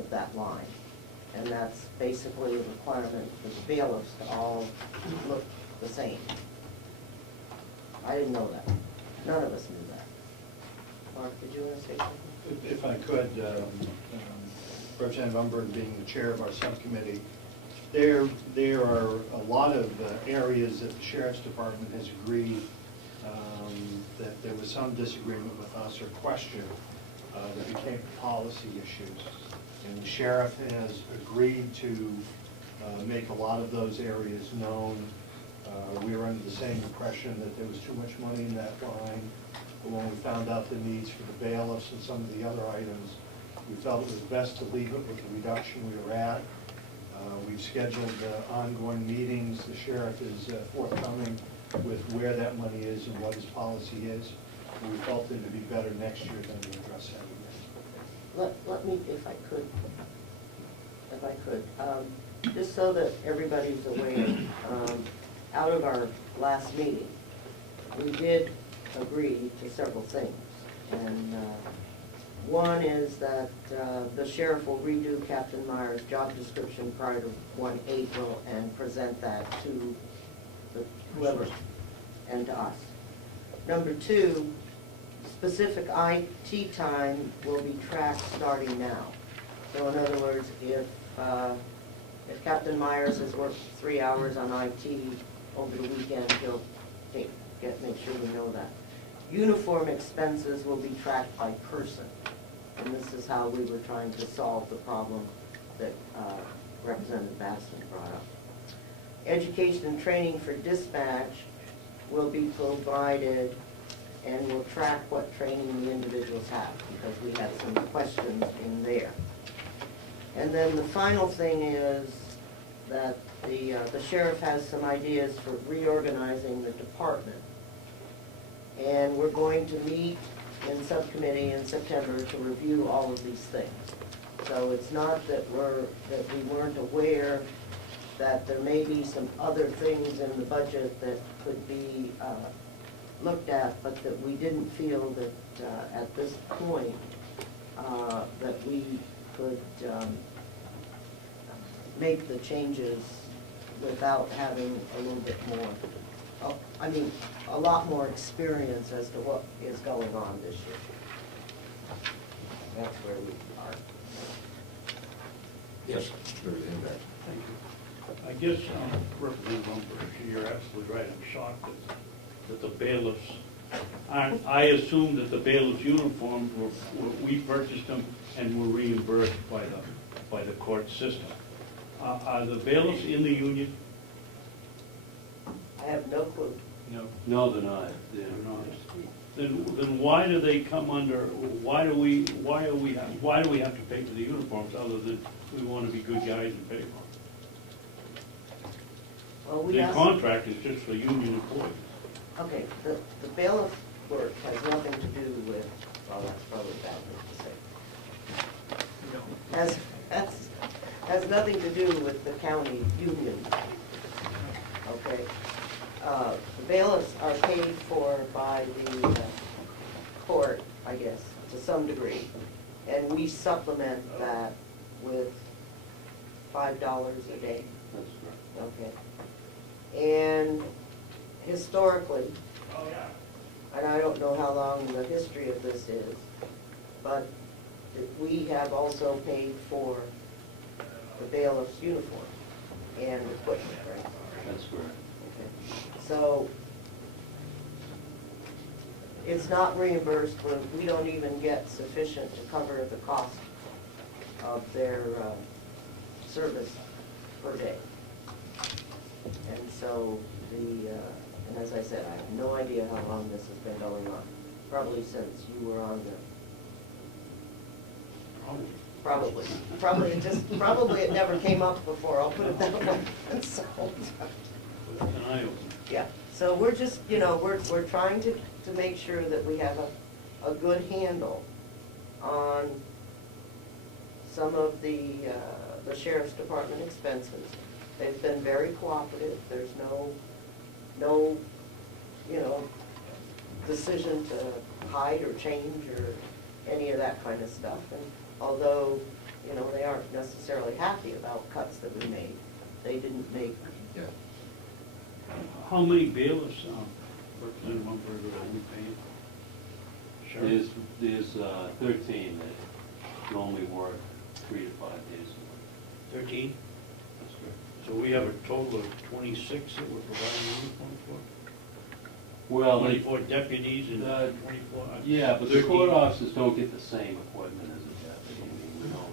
of that line. And that's basically a requirement for the bailiffs to all look the same. I didn't know that. None of us knew that. Mark, did you want to say something? If I could, Representative Umberg being the chair of our subcommittee, there are a lot of areas that the Sheriff's Department has agreed that there was some disagreement with us or question that became policy issues. And the Sheriff has agreed to make a lot of those areas known. We were under the same impression that there was too much money in that line. But when we found out the needs for the bailiffs and some of the other items, we felt it was best to leave it with the reduction we were at. We've scheduled ongoing meetings. The Sheriff is forthcoming with where that money is and what his policy is. And we felt that it would be better next year than to address that again. Let me, if I could, just so that everybody's aware, out of our last meeting, we did agree to several things. And one is that the sheriff will redo Captain Meyer's job description prior to 1 April and present that to whoever and to us. Number two, specific IT time will be tracked starting now. So in other words, if Captain Myers has worked 3 hours on IT over the weekend, he'll make sure we know that. Uniform expenses will be tracked by person. And this is how we were trying to solve the problem that Representative Baston brought up. Education and training for dispatch will be provided, and we'll track what training the individuals have, because we had some questions in there. And then the final thing is that the sheriff has some ideas for reorganizing the department. And we're going to meet in subcommittee in September to review all of these things. So it's not that we weren't aware that there may be some other things in the budget that could be looked at, but that we didn't feel that at this point that we could make the changes without having a little bit more, a lot more experience as to what is going on this year. That's where we are. Yes, very good. Thank you. I guess, Representative Umberg, you're absolutely right. I'm shocked that the bailiffs aren't. I assumed that the bailiffs' uniforms we purchased them and were reimbursed by the court system. Are the bailiffs in the union? I have no clue. No, they're not. They're not. Then why do they come under? Why do we have to pay for the uniforms other than we want to be good guys and pay for them? Well, the contract is just for union employees. Okay, the bailiff work has nothing to do with. Well, that's probably bad to say. Has nothing to do with the county union. Okay. The bailiffs are paid for by the court, I guess, to some degree, and we supplement that with $5 a day. That's correct. Okay. And historically, and I don't know how long the history of this is, but we have also paid for the bailiff's uniform and equipment, right? That's correct. So it's not reimbursed when we don't even get sufficient to cover the cost of their service per day. And so and as I said, I have no idea how long this has been going on. Probably since you were on the. Probably it never came up before. I'll put it that way. So. Yeah, so we're just, we're trying to make sure that we have a good handle on some of the Sheriff's Department expenses. They've been very cooperative. There's no decision to hide or change or any of that kind of stuff. And although, they aren't happy about cuts that we made. They didn't make, Yeah. How many bailiffs, Representative Umberger, are we paying? Sheriff? There's 13 that normally work 3 to 5 days a week. 13? That's correct. So we have a total of 26 that we're providing uniforms for? Well, 24 deputies and 24? yeah, but the 13. court officers don't get the same equipment as a deputy. I mean, you know,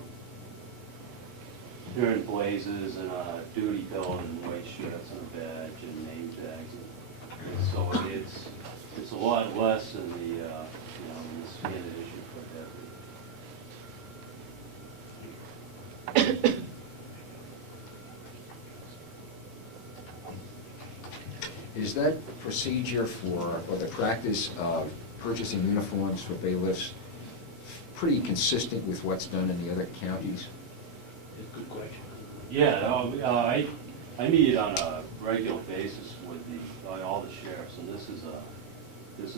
they're in blazers and a duty belt and white shirts and a badge and name tags. And so it's a lot less than the, you know, the standard issue for a deputy. Is that procedure for, or the practice of purchasing uniforms for bailiffs pretty consistent with what's done in the other counties? Good question. Yeah, I meet on a regular basis with all the sheriffs, and this is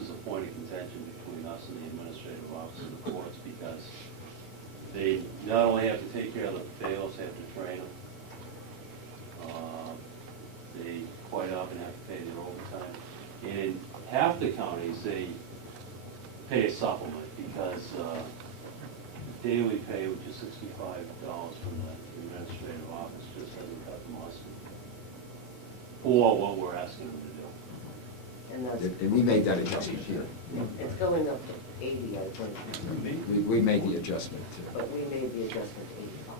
a point of contention between us and the administrative office of the courts, because they not only have to take care of the bailiffs, they have to train them. They quite often have to pay their overtime. And in half the counties, they pay a supplement, because daily pay, which is $65 from the administrative office, just hasn't cut the mustard for what we're asking them to do. and that's, And we made that adjustment here. it's going up to 80, I think, We made the adjustment. but we made the adjustment to 85.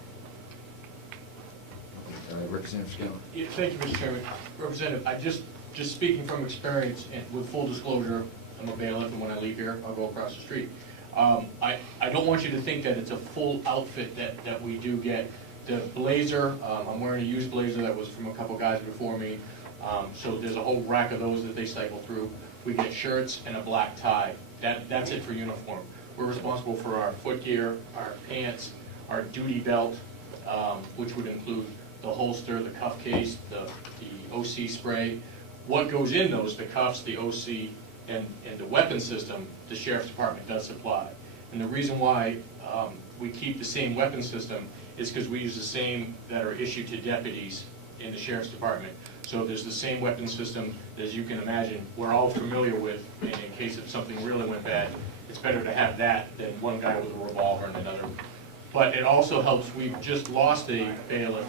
Representative Scanlon? Yeah, thank you, Mr. Chairman. Representative, I just speaking from experience, and with full disclosure, I'm a bailiff, and when I leave here, I'll go across the street. I don't want you to think that it's a full outfit that we do get. The blazer, I'm wearing a used blazer that was from a couple guys before me, so there's a whole rack of those that they cycle through. We get shirts and a black tie. That's it for uniform. We're responsible for our footgear, our pants, our duty belt, which would include the holster, the cuff case, the OC spray. What goes in those, the cuffs, the OC, and the weapon system, the Sheriff's Department does supply. And the reason why we keep the same weapon system is because we use the same that are issued to deputies in the Sheriff's Department. So there's the same weapon system, as you can imagine, we're all familiar with, and in case if something really went bad, it's better to have that than one guy with a revolver and another. But it also helps, we've just lost a bailiff,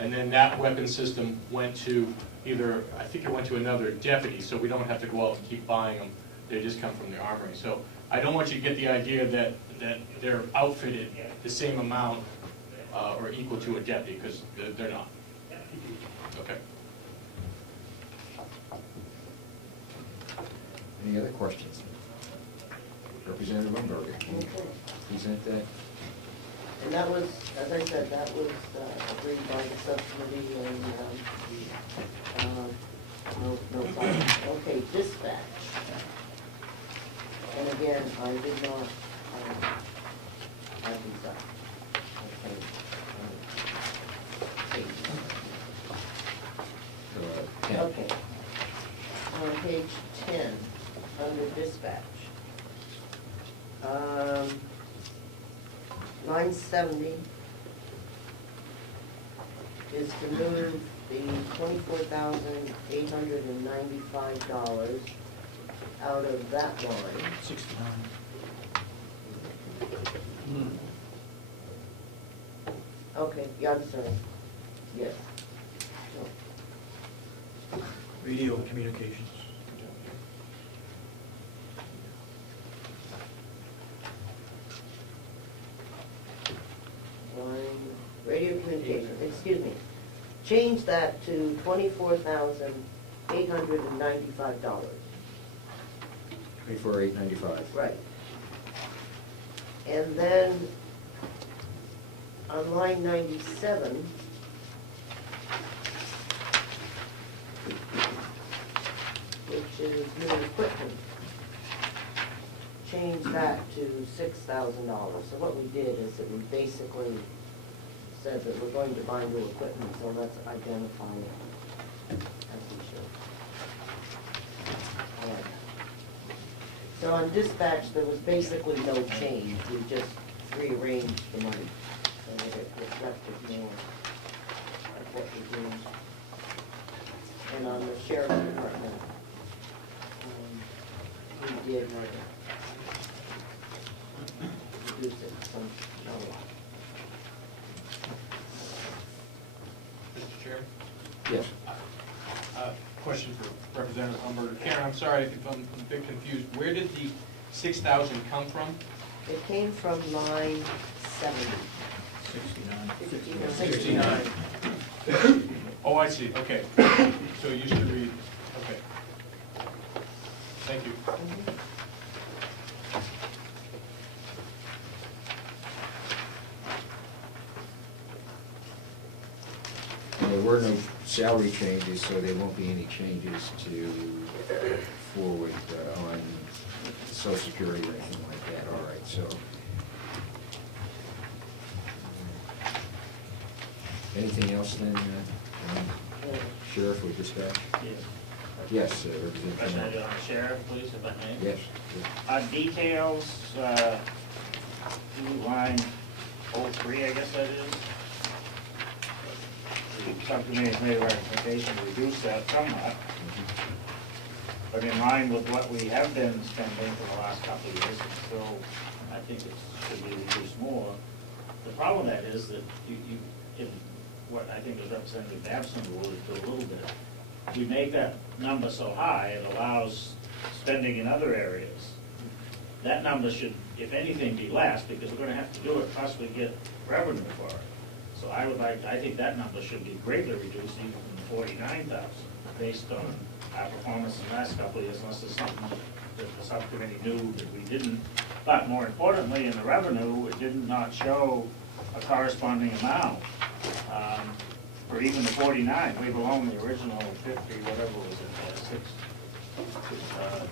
and then that weapon system went to either, I think it went to another deputy, so we don't have to go out and keep buying them. They just come from the armory. So I don't want you to get the idea that they're outfitted the same amount or equal to a deputy, because they're not. Okay. Any other questions? Representative Umberger, can you present that? And that was, as I said, that was agreed by the subcommittee, and no problem. Okay, dispatch. And again, I did not have these up. Okay. Okay. On page 10, under dispatch. 970 is to move the $24,895 out of that line. 69. Okay, yeah, I'm sorry. Yes. Radio and communications. Radio communications, excuse me. Change that to $24,895. $24,895. Right. And then on line 97, which is new equipment, change that to $6,000. So what we did is that we basically said that we're going to buy new equipment, so let's identify it as we should. Alright. So on dispatch, there was basically no change, we just rearranged the money. So that it was reflected more of what we're doing. And on the sheriff's department, we did reduce it some, not a lot. Mr. Chairman? Yes. Question for Representative Humbert. Karen, I'm sorry if I'm a bit confused. Where did the 6,000 come from? It came from line 70. 69. Oh, I see, okay. So it used to read, okay. Thank you. And there were no salary changes, so there won't be any changes to forward on Social Security or anything like that. All right, so. Anything else then, Sheriff or Dispatch? Yes. Yes, Representative. Representative on the sheriff, please, if I may. Yes. Details, line 03, I guess that is. The subcommittee has made a recommendation to reduce that somewhat, but in line with what we have been spending for the last couple of years, it's still, I think it should be reduced more. The problem with that is that in what I think is Representative Babson alluded to a little bit, we make that number so high, it allows spending in other areas. That number should, if anything, be less, because we're gonna have to do it, plus we get revenue for it. So I think that number should be greatly reduced, even from 49,000, based on our performance in the last couple of years, unless there's something that the subcommittee knew that we didn't. But more importantly, in the revenue, it did not show a corresponding amount. For even the 49, way below the original 50, whatever was in there,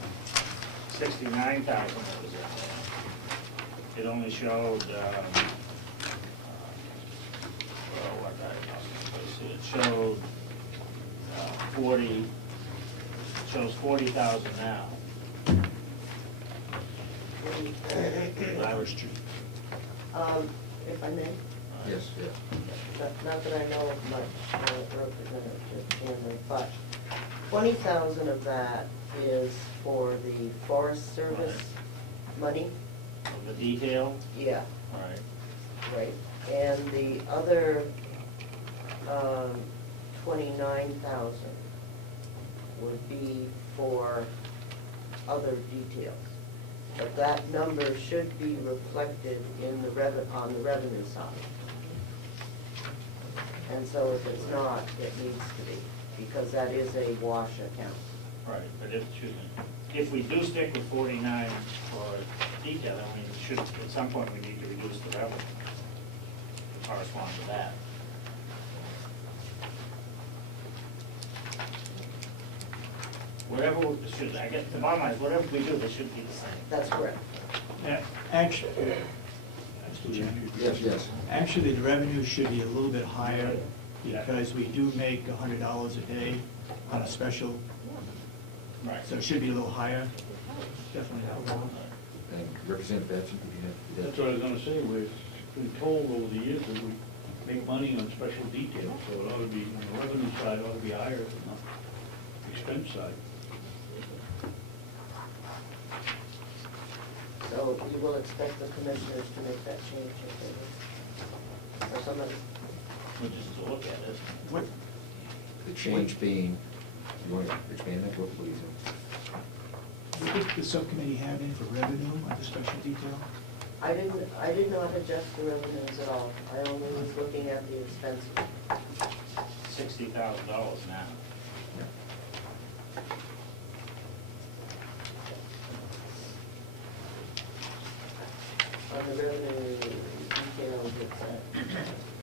69,000 that was in there. It only showed, it showed 40, shows 40,000 now. Irish Chief. If I may? Yes, yes. Not that I know of much, Representative Chandler, but 20,000 of that is for the Forest Service money. The detail, Yeah, all right. right. And the other 29,000 would be for other details. But that number should be reflected in the on the revenue side. And so if it's not, it needs to be, because that is a wash account. Right, but if we do stick with 49 for detail, then we should, at some point, we need to reduce the revenue to correspond to that. Whatever, I guess, the bottom line is, whatever we do, they should be the same. That's correct. Actually, Mr. Chairman, Yes. actually, the revenue should be a little bit higher because we do make $100 a day on a special, Right. so it should be a little higher. Definitely not lower. And Representative Babson, would you have? That's what I was gonna say, we've been told over the years that we make money on special details, so it ought to be, on the revenue side, it ought to be higher than the expense side. So you will expect the commissioners to make that change if they will, or somebody. Which is to look at it. What, The change being, you want to expand that, what, please? what did the subcommittee have in for revenue on the special detail? I did not adjust the revenues at all. I only was looking at the expenses. $60,000 now. On the revenue